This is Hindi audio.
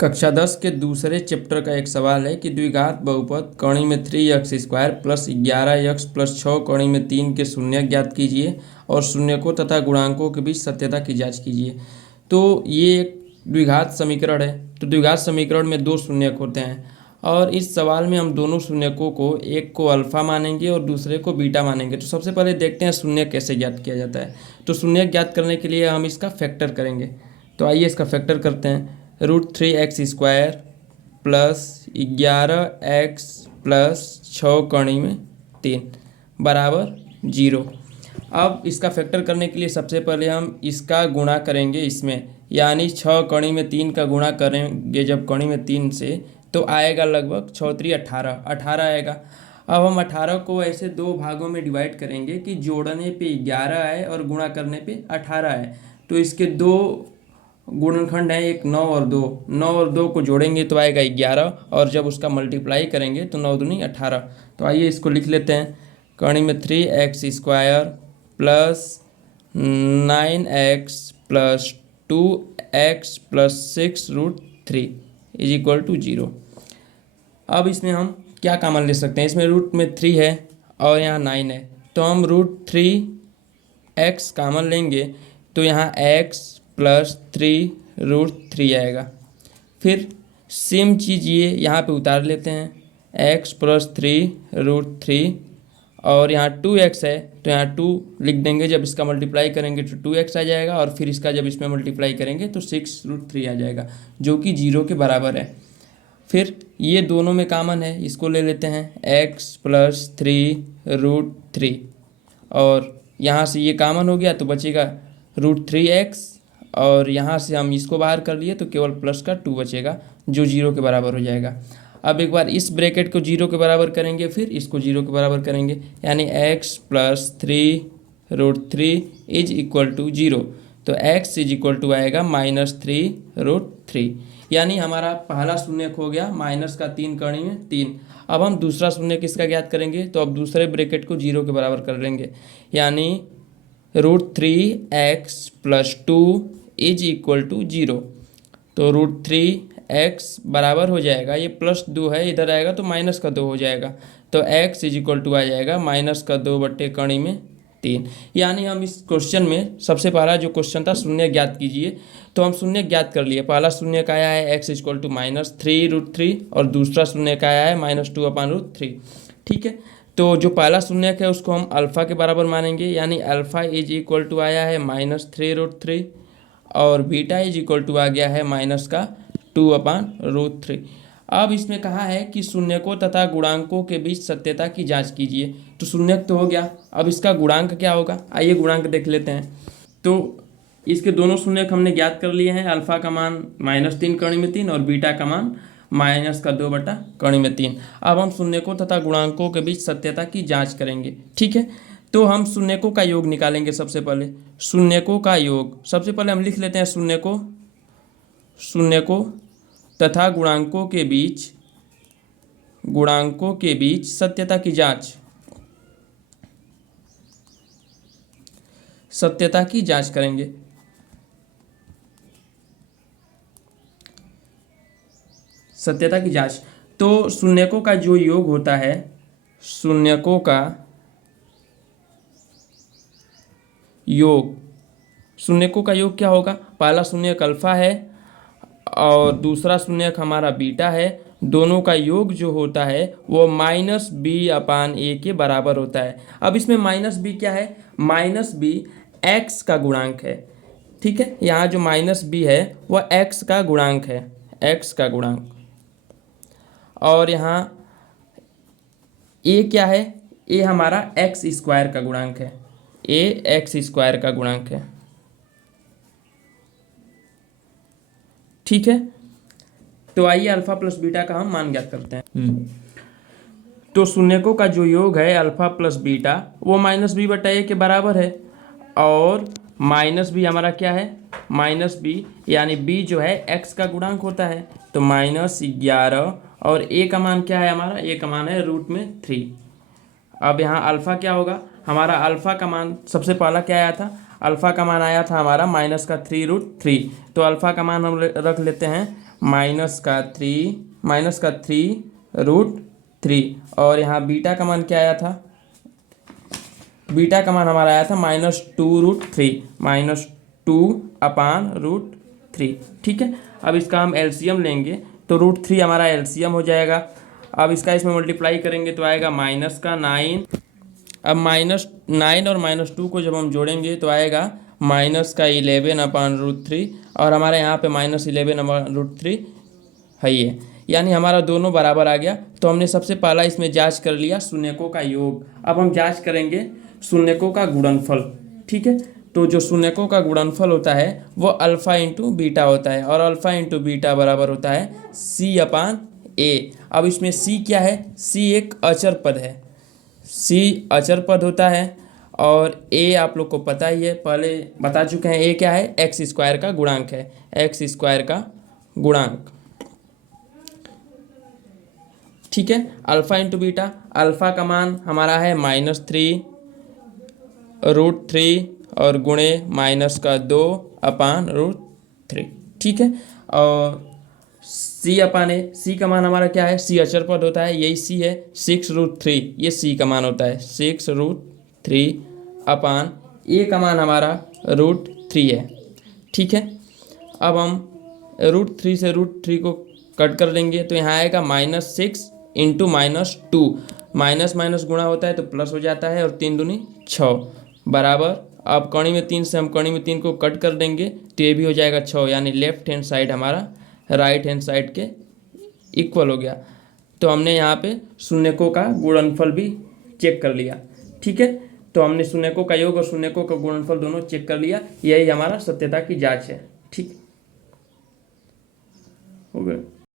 कक्षा 10 के दूसरे चैप्टर का एक सवाल है कि द्विघात बहुपद कौणी में 3x² प्लस 11x प्लस 6 कौणी में 3 के शून्य ज्ञात कीजिए और शून्यकों तथा गुणांकों के बीच सत्यता की जांच कीजिए। तो ये एक द्विघात समीकरण है। तो द्विघात समीकरण में दो शून्यक होते हैं और इस सवाल में हम दोनों शून्यकों को, एक को अल्फा मानेंगे और दूसरे को बीटा मानेंगे। तो सबसे पहले देखते हैं शून्य कैसे ज्ञात किया जाता है। तो शून्य ज्ञात करने के लिए हम इसका फैक्टर करेंगे। तो आइए इसका फैक्टर करते हैं। √3x² प्लस 11x प्लस 6 कौणी में 3 बराबर 0। अब इसका फैक्टर करने के लिए सबसे पहले हम इसका गुणा करेंगे इसमें, यानी 6 कौणी में 3 का गुणा करेंगे जब कौणी में 3 से, तो आएगा लगभग 6 3 18 आएगा। अब हम 18 को ऐसे दो भागों में डिवाइड करेंगे कि जोड़ने पे 11 आए और गुणा करने पे 18 आए। तो इसके दो गुणनखंड है, एक 9 और 2। 9 और 2 को जोड़ेंगे तो आएगा 11 और जब उसका मल्टीप्लाई करेंगे तो 9 दूनी 18। तो आइए इसको लिख लेते हैं। कौणी में 3x² plus 9x plus 2x plus 6√3 is equal to 0। अब इसमें हम क्या कॉमन ले सकते हैं? इसमें रूट में 3 है और यहाँ 9 है, तो हम √3x कॉमन लेंगे तो यहाँ x प्लस 3√3 आएगा। फिर सेम चीज़ ये यहाँ पे उतार लेते हैं, x प्लस 3√3 और यहाँ 2x है तो यहाँ 2 लिख देंगे। जब इसका मल्टीप्लाई करेंगे तो 2x आ जाएगा और फिर इसका जब इसमें मल्टीप्लाई करेंगे तो 6√3 आ जाएगा, जो कि 0 के बराबर है। फिर ये दोनों में कॉमन है, इसको ले लेते हैं, x प्लस 3√3 और यहाँ से ये कॉमन हो गया तो बचेगा √3x और यहाँ से हम इसको बाहर कर लिए तो केवल प्लस का 2 बचेगा, जो 0 के बराबर हो जाएगा। अब एक बार इस ब्रैकेट को 0 के बराबर करेंगे, फिर इसको 0 के बराबर करेंगे, यानी x plus 3√3 is equal to 0। तो x इज इक्वल टू आएगा -3√3, यानी हमारा पहला शून्यक हो गया माइनस का 3 कौणी में 3। अब हम दूसरा शून्यक किसका ज्ञात करेंगे? तो अब दूसरे ब्रैकेट को 0 के बराबर कर लेंगे, यानी √3x plus 2 is equal to 0। तो √3x बराबर हो जाएगा, ये प्लस 2 है, इधर आएगा तो माइनस का 2 हो जाएगा, तो x इज इक्वल टू आ जाएगा -2 बट्टे कौणी में 3। यानी हम इस क्वेश्चन में सबसे पहला जो क्वेश्चन था शून्य ज्ञात कीजिए, तो हम शून्य ज्ञात कर लिए। पहला शून्य का आया है x इक्वल टू -3√3 और दूसरा शून्य का आया है -2/√3। ठीक है, तो जो पहला शून्यक है उसको हम अल्फ़ा के बराबर मानेंगे, यानी अल्फ़ा इज इक्वल टू आया है -3√3 और बीटा इज इक्वल टू आ गया है -2/√3। अब इसमें कहा है कि शून्यकों तथा गुणांकों के बीच सत्यता की जांच कीजिए। तो शून्यक तो हो गया, अब इसका गुणांक क्या होगा? आइए गुणांक देख लेते हैं। तो इसके दोनों शून्यक हमने ज्ञात कर लिए हैं, अल्फ़ा का मान -3 कौणी में 3 और बीटा का मान -2 बटा कौणी में 3। अब हम शून्यकों तथा गुणांकों के बीच सत्यता की जांच करेंगे। ठीक है, तो हम शून्यकों का योग निकालेंगे। सबसे पहले शून्यकों का योग, सबसे पहले हम लिख लेते हैं शून्यकों तथा गुणांकों के बीच सत्यता की जांच करेंगे। सत्यता की जांच, तो शून्यकों का जो योग होता है, शून्यकों का योग क्या होगा? पहला शून्यक अल्फा है और दूसरा शून्यक हमारा बीटा है। दोनों का योग जो होता है वो -b/a के बराबर होता है। अब इसमें -b क्या है? -b x का गुणांक है। ठीक है, यहाँ जो -b है वह x का गुणांक है, x का गुणांक। और यहाँ a क्या है? a हमारा x² का गुणांक है, a x² का गुणांक है। ठीक है, तो आइए अल्फा प्लस बीटा का हम मान ज्ञात करते हैं। तो शून्यकों का जो योग है अल्फा प्लस बीटा वो -b/a के बराबर है और -b हमारा क्या है? -b, यानी b जो है x का गुणांक होता है, तो -11 और a का मान क्या है हमारा? a का मान है √3। अब यहाँ अल्फ़ा क्या होगा? हमारा अल्फ़ा का मान सबसे पहला क्या आया था? अल्फ़ा का मान आया था हमारा -3√3, तो अल्फ़ा का मान हम रख लेते हैं -3 और यहाँ बीटा का मान क्या आया था, बीटा का मान हमारा आया था -2√3 ठीक है। अब इसका हम एलसीएम लेंगे तो √3 हमारा एलसीएम हो जाएगा। अब इसका इसमें मल्टीप्लाई करेंगे तो आएगा -9। अब -9 और -2 को जब हम जोड़ेंगे तो आएगा -11/√3 और हमारे यहाँ पे -11/√3 है ये, यानी हमारा दोनों बराबर आ गया। तो हमने सबसे पहला इसमें जांच कर लिया शून्यकों का योग। अब हम जांच करेंगे शून्यकों का गुणनफल, ठीक है। तो जो शून्यकों का गुणनफल होता है वो अल्फ़ा इंटू बीटा होता है और अल्फ़ा इंटू बीटा बराबर होता है C/A। अब इसमें C क्या है, C एक अचर पद है, C अचर पद होता है और A आप लोग को पता ही है, पहले बता चुके हैं। A क्या है, x² का गुणांक है, x² का गुणांक, ठीक है। अल्फ़ा इंटू बीटा, अल्फ़ा का मान हमारा है -3√3 और गुणे -2/√3, ठीक है। और C/A, C का मान हमारा क्या है, C अचर पद होता है, यही C है, 6√3 ये C का मान होता है, 6√3/A का मान हमारा √3 है, ठीक है। अब हम √3 से √3 को कट कर देंगे तो यहाँ आएगा -6 इंटू -2, माइनस माइनस गुणा होता है तो प्लस हो जाता है और 3 दूनी 6 बराबर। अब कड़ी में 3 से हम कड़ी में 3 को कट कर देंगे तो ये भी हो जाएगा 6, यानी लेफ्ट हैंड साइड हमारा राइट हैंड साइड के इक्वल हो गया। तो हमने यहाँ पे शून्यकों का गुणनफल भी चेक कर लिया, ठीक है। तो हमने शून्यकों का योग और शून्यकों का गुणनफल दोनों चेक कर लिया, यही हमारा सत्यता की जाँच है, ठीक हो गया।